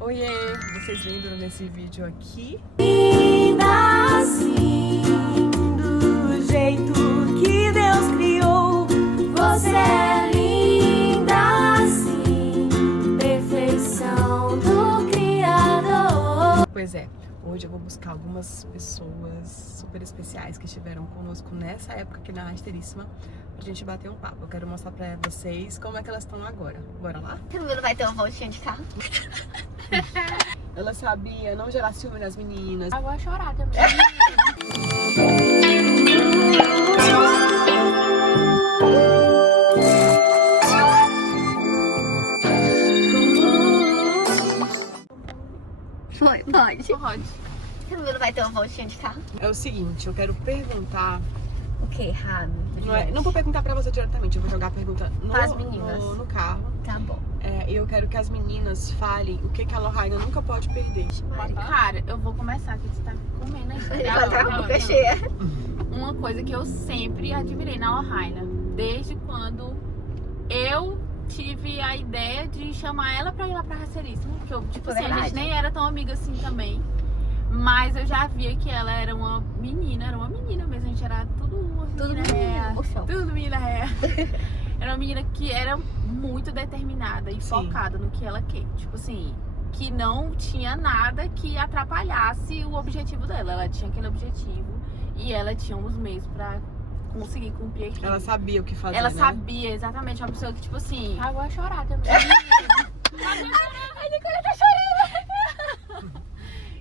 Oiê, vocês lembram desse vídeo aqui? Linda assim, do jeito que Deus criou. Você é linda assim, perfeição do Criador. Pois é, hoje eu vou buscar algumas pessoas super especiais que estiveram conosco nessa época aqui na Rasteiríssima pra gente bater um papo. Eu quero mostrar pra vocês como é que elas estão agora. Bora lá? Todo mundo vai ter uma voltinha de carro. Ela sabia não gerar ciúme nas meninas. Eu vou chorar também. Foi, pode. Pode. Todo mundo vai ter uma voltinha de carro. É o seguinte, eu quero perguntar... O que, Rabi? Não vou perguntar pra você diretamente, eu vou jogar a pergunta Pras meninas. no carro. Tá bom. E eu quero que as meninas falem o que a Lohana nunca pode perder. Cara, eu vou começar aqui, você tá comendo aí. Ele vai estar com a boca cheia. Uma coisa que eu sempre admirei na Lohana, desde quando eu tive a ideia de chamar ela pra ir lá pra Rasteiríssima, que eu, tipo assim, a gente nem era tão amiga assim também. Mas eu já via que ela era uma menina mesmo, a gente era tudo menina ré. Era uma menina que era muito determinada e focada no que ela quer. Tipo assim, que não tinha nada que atrapalhasse o objetivo dela. Ela tinha aquele objetivo e ela tinha uns meios pra conseguir cumprir aquilo. Ela sabia o que fazer, Ela né? sabia, exatamente. Uma pessoa que, tipo assim... Ah, eu vou chorar também.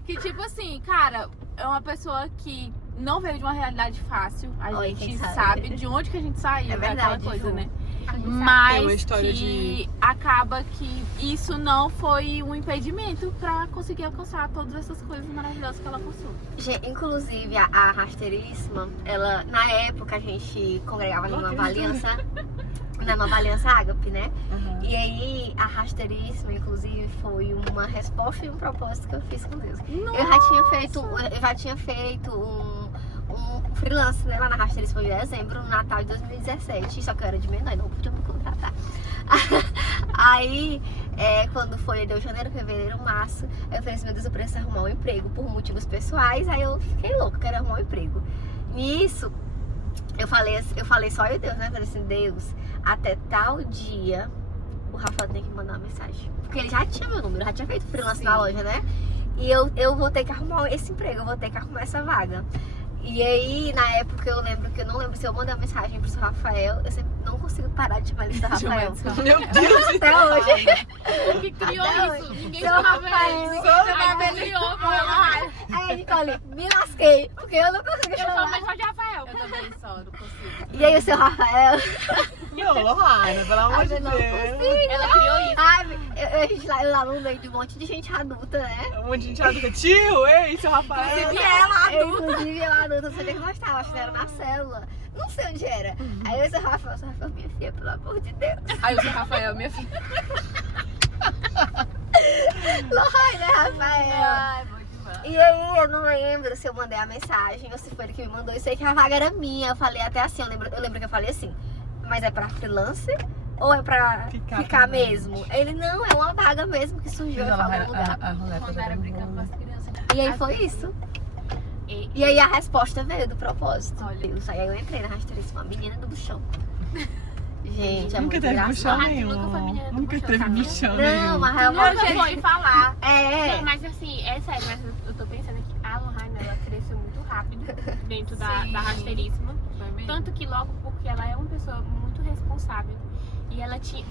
Que tipo assim, cara, é uma pessoa que não veio de uma realidade fácil. A gente sabe de onde que a gente saiu, É verdade, aquela coisa, Ju. né? Tem uma Mas história que acaba que isso não foi um impedimento pra conseguir alcançar todas essas coisas maravilhosas que ela alcançou. Inclusive, a Rasteiríssima, ela, na época, a gente congregava numa aliança, na Nova Aliança Ágape, né? Uhum. E aí, a Rasteiríssima, inclusive, foi uma resposta e um propósito que eu fiz com Deus. Eu já tinha feito um freelance, né, lá na Rasteiríssima em dezembro, no Natal de 2017, só que eu era de menor, não podia me contratar. Aí, quando foi, deu janeiro, fevereiro, março, eu falei assim, meu Deus, eu preciso arrumar um emprego por motivos pessoais. Aí eu fiquei louca, quero arrumar um emprego. Nisso, eu falei só eu Deus, né? Eu falei assim, Deus, até tal dia o Rafael tem que mandar uma mensagem. Porque ele já tinha meu número, já tinha feito freelance na loja, né? E eu vou ter que arrumar esse emprego, eu vou ter que arrumar essa vaga. E aí, na época, eu não lembro se eu mandei uma mensagem pro seu Rafael, eu sempre não consigo parar de chamar ele de Rafael. Meu Deus! Até hoje. Que criou Até isso? hoje. Ninguém Seu chamava Rafael. ele. Seu Rafael criou, pô. Aí, Nicole, me lasquei, porque eu não consigo Eu sou chamar. mais de Rafael. Eu também só, não consigo. E aí, o seu Rafael? Não, Lohana, pelo amor de eu não Deus. consigo. Ela criou isso. Ai, a gente lá no meio de um monte de gente adulta, né? Um monte de gente adulta. Tio, ei, seu Rafael. Inclusive ela adulta. Inclusive ela adulta, só que eu gostava, acho que era na célula. Não sei onde era. Aí eu, seu Rafael, minha filha, pelo amor de Deus. Aí o seu Rafael, minha filha. Lohana, Rafael. Ai, bom demais. E aí, eu não lembro se eu mandei a mensagem ou se foi ele que me mandou. Eu sei que a vaga era minha. Eu falei até assim, eu lembro que eu falei assim, mas é pra freelance ou é pra ficar mesmo? Ele, não, é uma vaga mesmo que surgiu em algum lugar. Quando era brincando com as crianças. E aí foi isso. E aí a resposta veio do propósito. Olha. Aí eu entrei na Rasteiríssima, a menina do buchão. Gente, é Nunca muito teve engraçado. buchão Nunca nenhum. foi menina do Nunca buchão, teve tá buchão Não, nenhum. mas é Não, uma já foi falar. É. Não, mas assim, é sério, mas eu tô pensando que a Lohana, ela cresceu muito rápido dentro da Rasteiríssima. Tanto que logo porque ela é uma pessoa muito responsável. E ela tinha...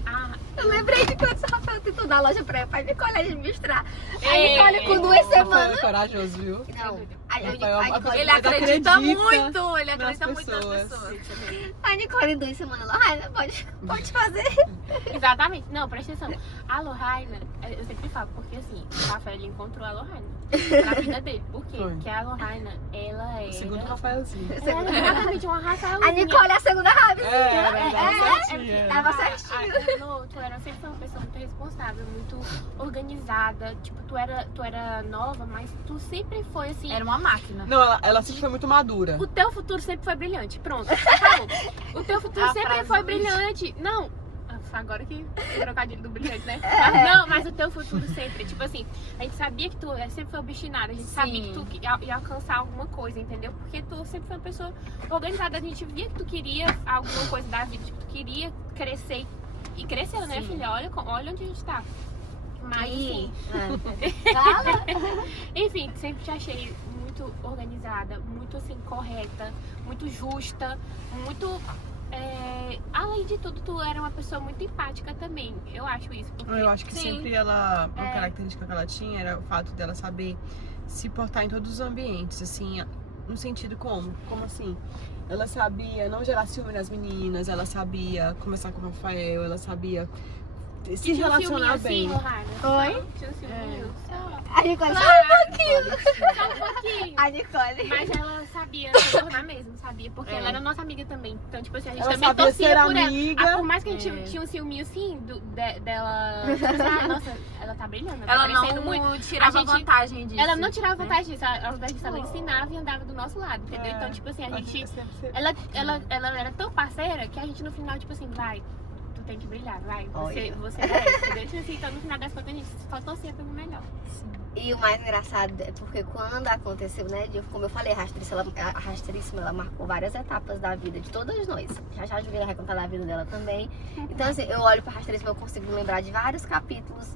Eu lembrei de quando o Rafael tentou dar loja pra Nicole administrar. A Ei, Nicole com 2 Rafael semanas. é corajoso, viu? Não, Ele acredita muito, ele nas acredita muito nas pessoas. pessoas. a Nicole em 2 semanas, Lohana, pode fazer. Exatamente. Não, presta atenção. A Lohana, eu sempre falo, porque assim, o Rafael ele encontrou a Lohana na vida dele. Por quê? Foi. Porque a Lohana, ela O segundo era... Rafaelzinho. Ela era exatamente uma Rafaelzinha. A Nicole é a segunda Rabizinha. Era certinho. Tava certinho. Tu era sempre uma pessoa muito responsável, muito organizada. Tipo, tu era nova, mas tu sempre foi assim. Era uma máquina. Não, ela sempre foi muito madura. O teu futuro sempre foi brilhante. Pronto, acabou. O teu futuro A sempre frase foi do Luiz. brilhante. Não, agora que o trocadilho do brilhante, né? Mas não, mas o teu futuro sempre, tipo assim, a gente sabia que tu sempre foi obstinada, a gente sabia que tu ia alcançar alguma coisa, entendeu? Porque tu sempre foi uma pessoa organizada, a gente via que tu queria alguma coisa da vida, tipo, tu queria crescer. E cresceu, né, filha? Olha onde a gente tá. Mas, enfim. Enfim, sempre te achei muito organizada, muito assim, correta, muito justa, muito. Além de tudo, tu era uma pessoa muito empática também. Eu acho isso. Porque, eu acho que sempre ela. Uma característica que ela tinha era o fato dela saber se portar em todos os ambientes, assim, no sentido como assim. Ela sabia não gerar ciúme nas meninas, ela sabia conversar com o Rafael, ela sabia se relacionar bem. Oi? Tinha um filminho. A Nicole Só um pouquinho. A Nicole. Mas ela sabia se tornar mesmo, sabia? Porque ela era nossa amiga também. Então, tipo assim, a gente Ela também sabia torcia ser por amiga. ela. Por mais que a gente tinha um ciúminho assim dela. Tipo, nossa, ela tá brilhando, ela tá crescendo muito. Tirava vantagem disso. Ela não tirava vantagem disso, ao invés disso, ela ensinava e andava do nosso lado, entendeu? Então, tipo assim, a gente. Ela era tão parceira que a gente no final, tipo assim, vai. Tem que brilhar, vai. Você merece, entendeu? Assim, então no final das contas a gente só torcia pelo melhor. E o mais engraçado é porque quando aconteceu, né, como eu falei, a Rasteiríssima, ela marcou várias etapas da vida de todas nós. Já a Juliana vai contar da vida dela também. Então assim, eu olho pra Rasteiríssima, eu consigo lembrar de vários capítulos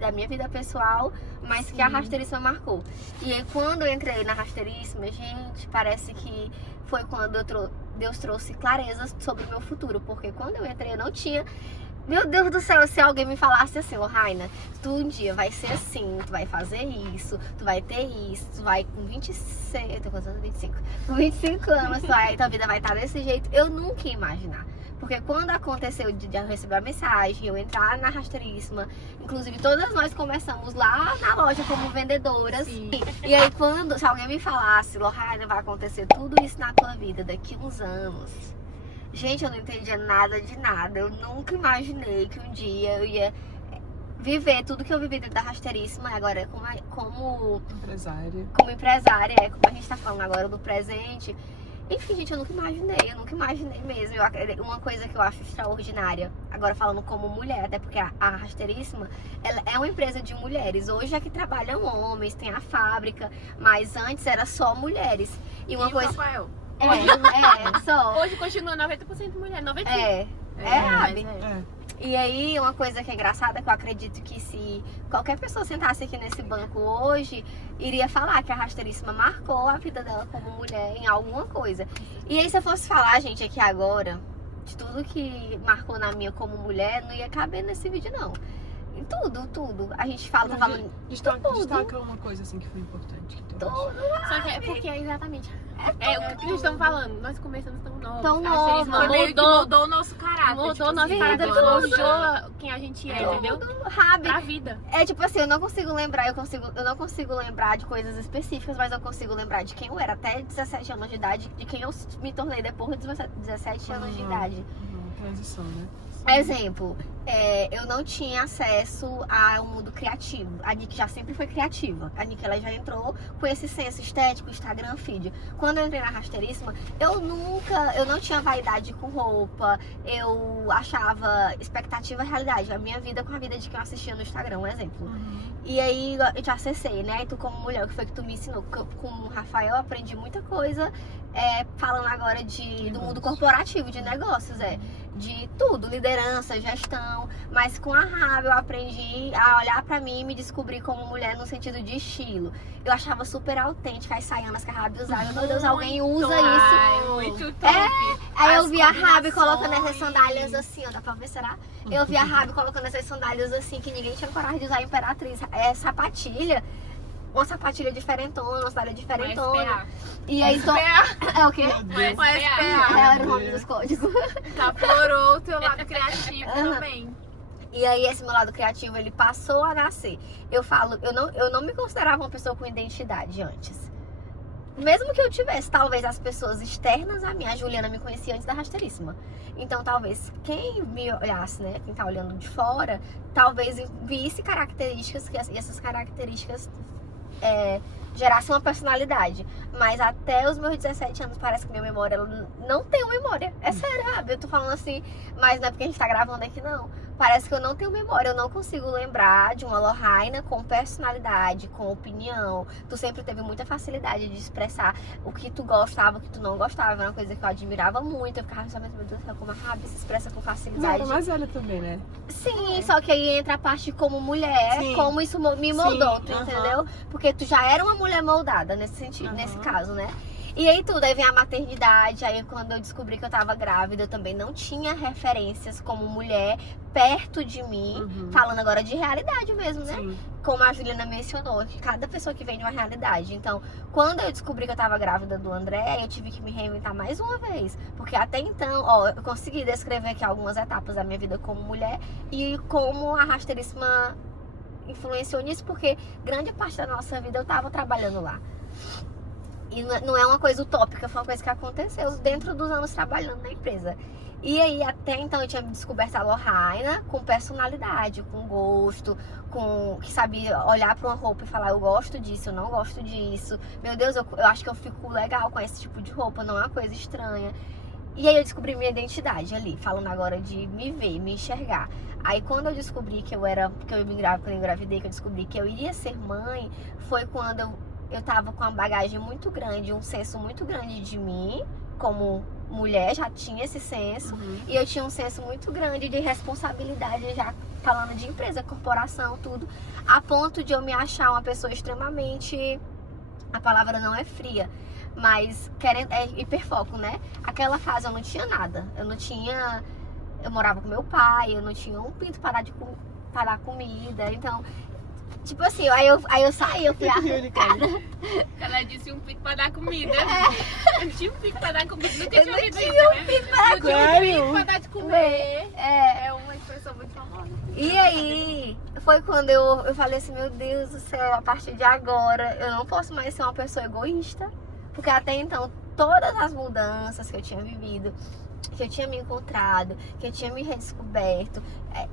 da minha vida pessoal, mas que a Rasteiríssima marcou. E aí quando eu entrei na Rasteiríssima, gente, parece que foi quando Deus trouxe clareza sobre o meu futuro, porque quando eu entrei eu não tinha. Meu Deus do céu, se alguém me falasse assim, Raina, tu um dia vai ser assim, tu vai fazer isso, tu vai ter isso, tu vai com 26, eu tô contando 25, com 25 anos, tua vida vai estar desse jeito, eu nunca ia imaginar. Porque quando aconteceu de eu receber a mensagem, eu entrar na Rasteiríssima, inclusive todas nós começamos lá na loja como vendedoras. E aí se alguém me falasse, Raina, vai acontecer tudo isso na tua vida daqui uns anos. Gente, eu não entendia nada de nada. Eu nunca imaginei que um dia eu ia viver tudo que eu vivi dentro da Rasteiríssima. Agora, como empresária. Como a gente tá falando agora do presente. Enfim, gente, eu nunca imaginei mesmo. Uma coisa que eu acho extraordinária, agora falando como mulher, até porque a Rasteiríssima, ela é uma empresa de mulheres. Hoje é que trabalham homens, tem a fábrica, mas antes era só mulheres. E uma coisa... Rafael? Só. Hoje continua 90% mulher, 95%. Sabe? E aí, uma coisa que é engraçada, que eu acredito que se qualquer pessoa sentasse aqui nesse banco hoje, iria falar que a Rasteiríssima marcou a vida dela como mulher em alguma coisa. E aí, se eu fosse falar, gente, aqui agora, de tudo que marcou na minha como mulher, não ia caber nesse vídeo, não. Em tudo. A gente fala, destaca uma coisa assim que foi importante. Só que é porque é exatamente. O que nós estamos falando. Nós começamos tão novos. Foi meio que mudou o nosso caráter. Mudou o nosso caráter. Mudou quem a gente é, entendeu? Pra vida. É tipo assim, eu não consigo lembrar. Eu não consigo lembrar de coisas específicas, mas eu consigo lembrar de quem eu era até 17 anos de idade, de quem eu me tornei depois de 17 anos de idade. Transição, né? Exemplo, eu não tinha acesso ao mundo criativo. A Nick já sempre foi criativa. A Nick, ela já entrou com esse senso estético, Instagram, feed. Quando eu entrei na Rasteiríssima, eu não tinha vaidade com roupa. Eu achava expectativa realidade. A minha vida com a vida de quem eu assistia no Instagram, um exemplo. E aí, eu te acessei, né? E tu como mulher, o que foi que tu me ensinou? Com o Rafael, eu aprendi muita coisa. Falando agora do mundo corporativo, de negócios, de tudo, liderança, gestão, mas com a Rabi eu aprendi a olhar pra mim e me descobrir como mulher no sentido de estilo. Eu achava super autêntica as saianas que a Rabi usava. Meu Deus, alguém usa isso. Muito top. Aí eu vi a Rabi colocando essas sandálias assim, ó, dá pra ver, será? Eu vi a Rabi colocando essas sandálias assim, que ninguém tinha coragem de usar, Imperatriz. Sapatilha. Uma sapatilha diferentona, uma sandália diferentona. E aí é o quê? Era o nome dos códigos. Aflorou o teu lado criativo também. E aí esse meu lado criativo, ele passou a nascer. Eu não me considerava uma pessoa com identidade antes. Mesmo que eu tivesse, talvez as pessoas externas a mim, a Juliana me conhecia antes da Rasteiríssima. Então talvez quem me olhasse, né, quem tá olhando de fora, talvez visse características, e essas características gerasse uma personalidade. Mas até os meus 17 anos, parece que minha memória, ela não tem memória. É sério, sabe? Eu tô falando assim, mas não é porque a gente tá gravando aqui, não. Parece que eu não tenho memória, eu não consigo lembrar de uma Lohraina com personalidade, com opinião. Tu sempre teve muita facilidade de expressar o que tu gostava, o que tu não gostava. Era uma coisa que eu admirava muito. Eu ficava pensando, meu Deus do céu, como a Rabi se expressa com Mas facilidade. era mais velha também, né? Sim, só que aí entra a parte como mulher, Sim. como isso me moldou, Sim, tu aham. entendeu? Porque tu já era uma mulher moldada nesse sentido, Aham. nesse caso, né? E aí tudo, aí vem a maternidade, aí quando eu descobri que eu tava grávida, eu também não tinha referências como mulher perto de mim, Uhum. falando agora de realidade mesmo, né? Sim. Como a Juliana mencionou, que cada pessoa que vem de uma realidade. Então, quando eu descobri que eu tava grávida do André, eu tive que me reinventar mais uma vez. Porque até então, ó, eu consegui descrever aqui algumas etapas da minha vida como mulher e como a rasteiríssima influenciou nisso, porque grande parte da nossa vida eu tava trabalhando lá. E não é uma coisa utópica, foi uma coisa que aconteceu dentro dos anos trabalhando na empresa. E aí, até então, eu tinha descoberto a Lohraina com personalidade, com gosto, que sabia olhar pra uma roupa e falar, eu gosto disso, eu não gosto disso. Meu Deus, eu acho que eu fico legal com esse tipo de roupa, não é uma coisa estranha. E aí eu descobri minha identidade ali, falando agora de me ver, me enxergar. Aí quando eu descobri que eu engravidei, que eu descobri que eu iria ser mãe, foi quando eu tava com uma bagagem muito grande, um senso muito grande de mim, como mulher, já tinha esse senso. Uhum. E eu tinha um senso muito grande de responsabilidade, já falando de empresa, corporação, tudo. A ponto de eu me achar uma pessoa extremamente... A palavra não é fria, mas é hiperfoco, né? Aquela fase eu não tinha nada. Eu morava com meu pai, eu não tinha um pinto para dar comida. Então, tipo assim, aí eu saí, eu fui Ela disse um pico pra dar comida. Eu tinha um pico pra dar comida. Nunca Eu tinha não ouvido tinha isso, um né? pico pra Eu tinha um Sério? pico pra dar de comer. É. É uma expressão muito famosa. E aí, foi quando eu falei assim, meu Deus do céu, a partir de agora, eu não posso mais ser uma pessoa egoísta. Porque até então, todas as mudanças que eu tinha vivido, que eu tinha me encontrado, que eu tinha me redescoberto,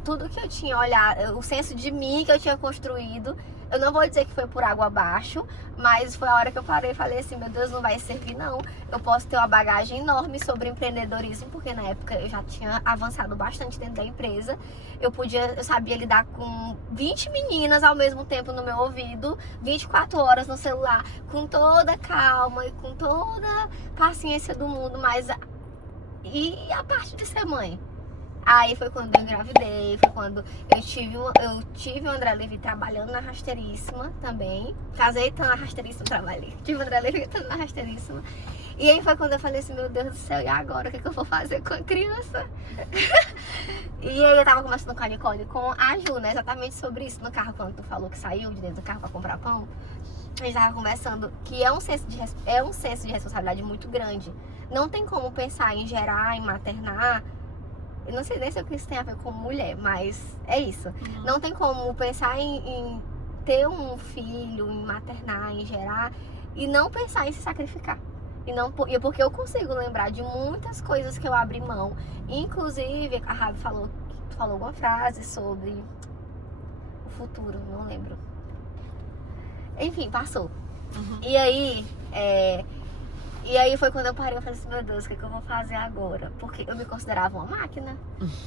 tudo que eu tinha olhado, o senso de mim que eu tinha construído, eu não vou dizer que foi por água abaixo, mas foi a hora que eu parei e falei assim, meu Deus, não vai servir não. Eu posso ter uma bagagem enorme sobre empreendedorismo, porque na época eu já tinha avançado bastante dentro da empresa. Eu sabia lidar com 20 meninas ao mesmo tempo no meu ouvido, 24 horas no celular, com toda calma e com toda paciência do mundo, mas... E a parte de ser mãe? Aí foi quando eu engravidei, foi quando eu tive o André Levi trabalhando na Rasteiríssima também. Casei, então na Rasteiríssima trabalhei. Tive o André Levi na Rasteiríssima. E aí foi quando eu falei assim, meu Deus do céu, e agora? O que eu vou fazer com a criança? E aí eu tava conversando com a Nicole, com a Ju, né? Exatamente sobre isso no carro, quando tu falou que saiu de dentro do carro pra comprar pão. A gente tava conversando que é um senso de responsabilidade muito grande. Não tem como pensar em gerar, em maternar. Eu não sei nem se o que isso tem a ver com mulher, mas é isso. Uhum. Não tem como pensar em ter um filho, em maternar, em gerar, e não pensar em se sacrificar. E porque eu consigo lembrar de muitas coisas que eu abri mão. Inclusive, a Rabi falou alguma frase sobre o futuro, não lembro. Enfim, passou. Uhum. E aí foi quando eu parei, eu falei assim, meu Deus, o que eu vou fazer agora? Porque eu me considerava uma máquina.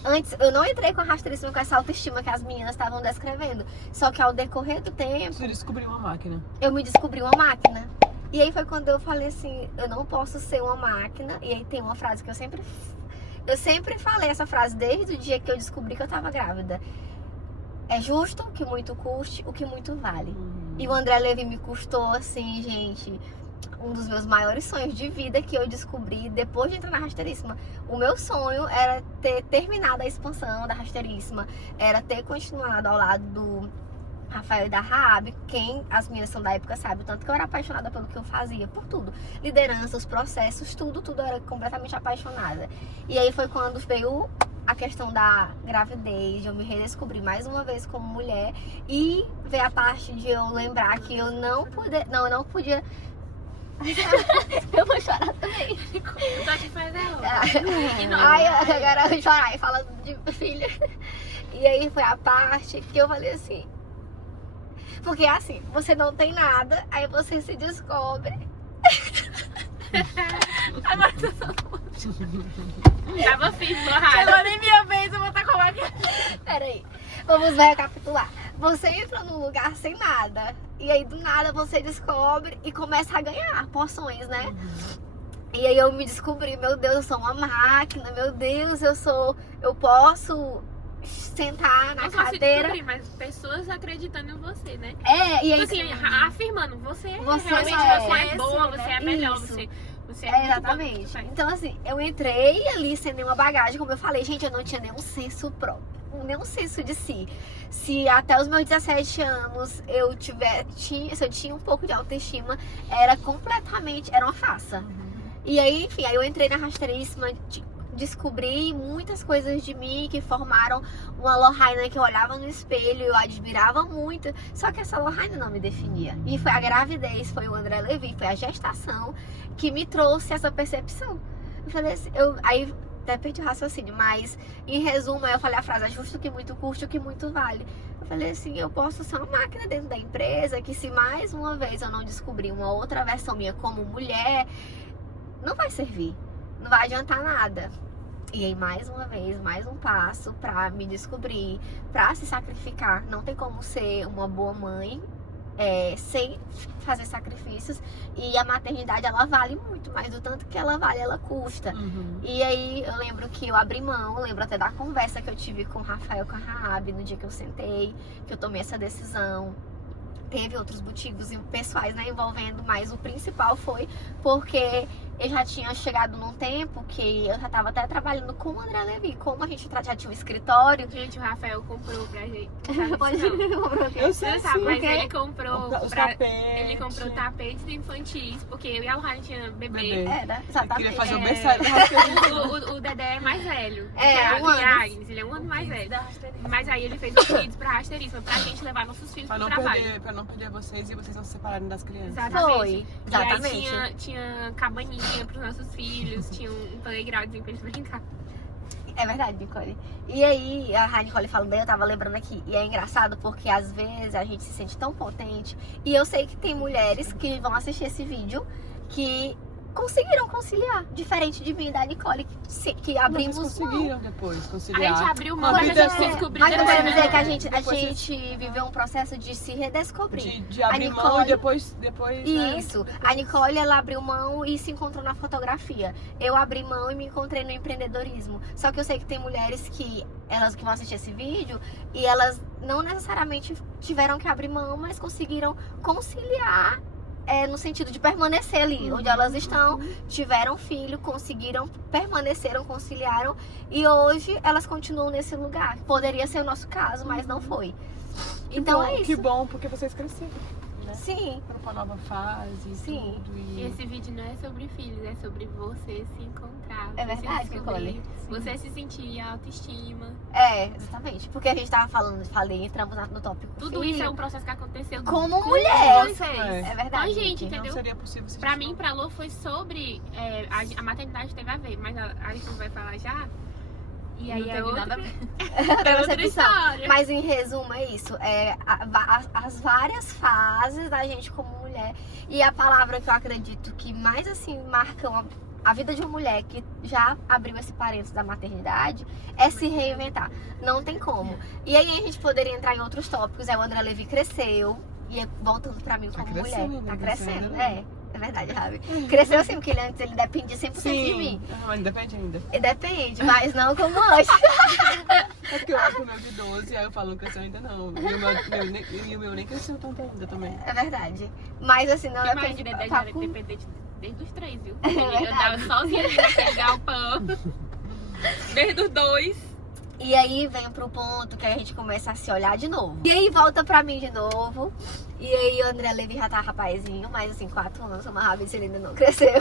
Antes, eu não entrei com a Rasteiríssima com essa autoestima que as meninas estavam descrevendo. Só que ao decorrer do tempo, Você descobriu uma máquina. eu me descobri uma máquina. E aí foi quando eu falei assim, eu não posso ser uma máquina. E aí tem uma frase que eu sempre falei essa frase desde o dia que eu descobri que eu tava grávida. É justo que muito custe o que muito vale. E o André Levi me custou, assim, gente, um dos meus maiores sonhos de vida que eu descobri depois de entrar na Rasteiríssima. O meu sonho era ter terminado a expansão da Rasteiríssima, era ter continuado ao lado do Rafael e da Rabi. Quem as meninas são da época sabe o tanto que eu era apaixonada pelo que eu fazia, por tudo. Liderança, os processos, tudo eu era completamente apaixonada. E aí foi quando veio a questão da gravidez, de eu me redescobrir mais uma vez como mulher e ver a parte de eu lembrar que eu não podia. Eu vou chorar também. Só que faz Ai, agora eu vou chorar e falando de filha. E aí foi a parte que eu falei assim. Porque assim, você não tem nada, aí você se descobre. Agora tava firme, Lohana. Chegou nem minha vez, eu vou estar com a Peraí, vamos recapitular. Você entra num lugar sem nada, e aí do nada você descobre e começa a ganhar porções, né? E aí eu me descobri, meu Deus, eu sou uma máquina, meu Deus, eu posso sentar na Não só se cadeira. descobrir, mas pessoas acreditando em você, né? É, e aí Tipo assim, afirmando, você Você realmente é você é boa, assim, você é né? melhor, Isso. você é muito exatamente. boa, você Então assim, eu entrei ali sem nenhuma bagagem, como eu falei, gente, eu não tinha nenhum senso próprio, nenhum senso de si. Se até os meus 17 anos se eu tinha um pouco de autoestima, era uma farsa. E aí, enfim, aí eu entrei na Rasteiríssima, descobri muitas coisas de mim que formaram uma Lohana que eu olhava no espelho, eu admirava muito, só que essa Lohana não me definia. E foi a gravidez, foi o André Levy, foi a gestação que me trouxe essa percepção. Eu falei assim, aí até perdi o raciocínio, mas em resumo, eu falei a frase, é justo que muito custa, o que muito vale. Eu falei assim, eu posso ser uma máquina dentro da empresa, que se mais uma vez eu não descobrir uma outra versão minha como mulher, não vai servir, não vai adiantar nada. E aí, mais uma vez, mais um passo pra me descobrir, pra se sacrificar. Não tem como ser uma boa mãe sem fazer sacrifícios. E a maternidade, ela vale muito, mas do tanto que ela vale, ela custa. E aí, eu lembro que eu abri mão, lembro até da conversa que eu tive com o Rafael, com a Raab, no dia que eu sentei, que eu tomei essa decisão. Teve outros motivos pessoais, né, envolvendo, mas o principal foi porque eu já tinha chegado num tempo que eu já estava até trabalhando com o André Levy. Como a gente já tinha um escritório. Gente, o Rafael comprou pra gente. Eu sei, Você sabe, sim. mas ele comprou Os pra... tapetes. Ele comprou tapetes infantis, porque eu e a Lohana tinha bebê. Era, Eu exatamente. queria fazer o berçário da Rasteiríssima. O Dedé é mais velho. É, que um a ano. Agnes, ele é um ano mais velho. Mas aí ele fez os vídeos pra Rasteiríssima, pra gente levar nossos filhos Pra pro não, trabalho. pra não perder vocês e vocês não se separarem das crianças. Exatamente. Foi, E aí exatamente. tinha cabaninha pros nossos filhos, tinha um playgroundzinho pra eles brincar. É verdade, Nicole. E aí, a Nicole falando bem, eu tava lembrando aqui. E é engraçado porque às vezes a gente se sente tão potente. E eu sei que tem mulheres que vão assistir esse vídeo que conseguiram conciliar. Diferente de mim e da Nicole, que abrimos Mas mão. conseguiram depois A conciliar. gente abriu mão, Uma mas vida a gente descobriu Mas eu depois, quero né? dizer que a gente Depois viveu um processo de se redescobrir. de abrir mão Nicole- e depois né? Isso. A Nicole, ela abriu mão e se encontrou na fotografia. Eu abri mão e me encontrei no empreendedorismo. Só que eu sei que tem mulheres que vão assistir esse vídeo e elas não necessariamente tiveram que abrir mão, mas conseguiram conciliar no sentido de permanecer ali onde elas estão, tiveram filho, conseguiram, permaneceram, conciliaram e hoje elas continuam nesse lugar. Poderia ser o nosso caso, mas não foi. Então é isso. Que bom, porque vocês cresceram. Né? Sim. Foram pra nova fase e Sim. tudo. E E... esse vídeo não é sobre filhos, é sobre você se encontrar. É você verdade, se Nicole. descobrir, você se sentir autoestima. Exatamente. Porque a gente tava entramos no tópico. Tudo filho. isso é um processo que aconteceu Como com mulher. vocês. É verdade. Com a gente, Não entendeu? seria possível se Pra mim, pra Lô, foi sobre... a maternidade teve a ver, mas a gente vai falar já. E aí Não é teve outra, nada a ver. é outra Percepção. história. Mas em resumo é isso, as várias fases da gente como mulher. E a palavra que eu acredito que mais assim marcam a vida de uma mulher que já abriu esse parênteses da maternidade é se reinventar. Não tem como. E aí a gente poderia entrar em outros tópicos. O André Levy cresceu e voltando pra mim como mulher. crescendo, né? Tá crescendo, Crescendo, é verdade, Rabi. Cresceu assim, porque antes ele dependia 100% de mim. Mas depende ainda. E depende, mas não como hoje. É porque eu olho pro meu de 12 aí eu falo, não cresceu ainda não. E o meu nem cresceu tanto ainda também. É verdade. Mas assim, não Mas depende. Dedé já Tá era com... dependente desde os 3, viu? É Ele andava verdade. sozinho ali naquele galpão. Desde os 2. E aí vem pro ponto que a gente começa a se olhar de novo. E aí volta pra mim de novo. E aí o André Levy já tá rapazinho, mas assim, 4 anos, uma Rabi, ele ainda não cresceu.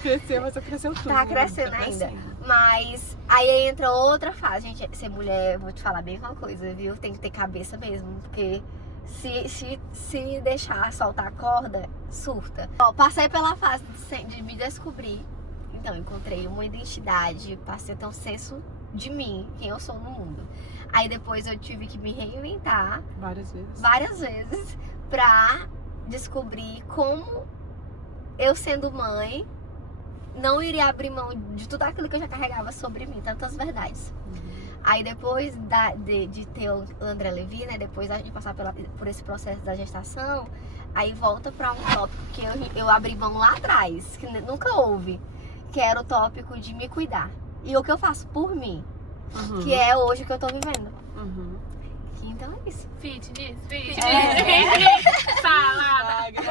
Cresceu, mas cresceu tudo. Tá crescendo Tá ainda. crescendo. Mas aí entra outra fase. Gente, ser mulher, vou te falar bem uma coisa, viu? Tem que ter cabeça mesmo, porque se deixar soltar a corda, surta. Ó, passei pela fase de me descobrir. Então, encontrei uma identidade, passei a ter um senso de mim, quem eu sou no mundo. Aí depois eu tive que me reinventar Várias vezes. pra descobrir como eu, sendo mãe, não iria abrir mão de tudo aquilo que eu já carregava sobre mim, tantas verdades. Aí depois de ter o André Levi, né, depois de passar por esse processo da gestação, aí volta pra um tópico que eu abri mão lá atrás, que nunca houve, que era o tópico de me cuidar. E o que eu faço por mim, que é hoje que eu tô vivendo. Então é isso. Fitness. Sarada.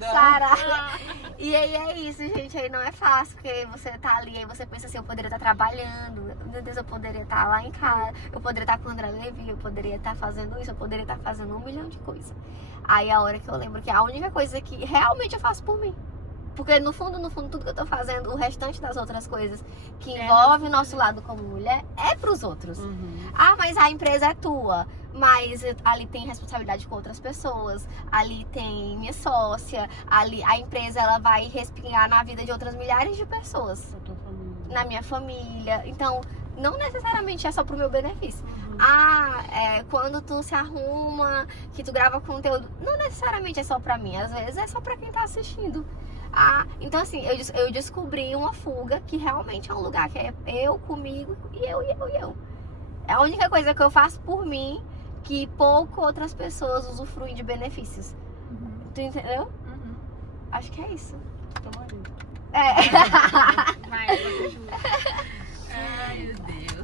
Sarada. E aí é isso, gente. Aí não é fácil, porque você tá ali, aí você pensa assim, eu poderia estar trabalhando, meu Deus, eu poderia estar lá em casa, eu poderia estar com o André Levi, eu poderia estar fazendo isso, eu poderia estar fazendo 1 milhão de coisas. Aí a hora que eu lembro que a única coisa que realmente eu faço por mim. Porque no fundo, tudo que eu tô fazendo, o restante das outras coisas que envolve o nosso lado como mulher, é pros outros. Ah, mas a empresa é tua. Mas ali tem responsabilidade com outras pessoas, ali tem minha sócia, ali a empresa ela vai respingar na vida de outras milhares de pessoas. Na minha família. Então, não necessariamente é só pro meu benefício. Quando tu se arruma, que tu grava conteúdo, não necessariamente é só pra mim, às vezes é só pra quem tá assistindo. Então assim, eu descobri uma fuga que realmente é um lugar que é eu comigo e eu. É a única coisa que eu faço por mim, que pouco outras pessoas usufruem de benefícios. Tu entendeu? Acho que é isso. Toma aí. Vai, você jura. Ai, meu Deus.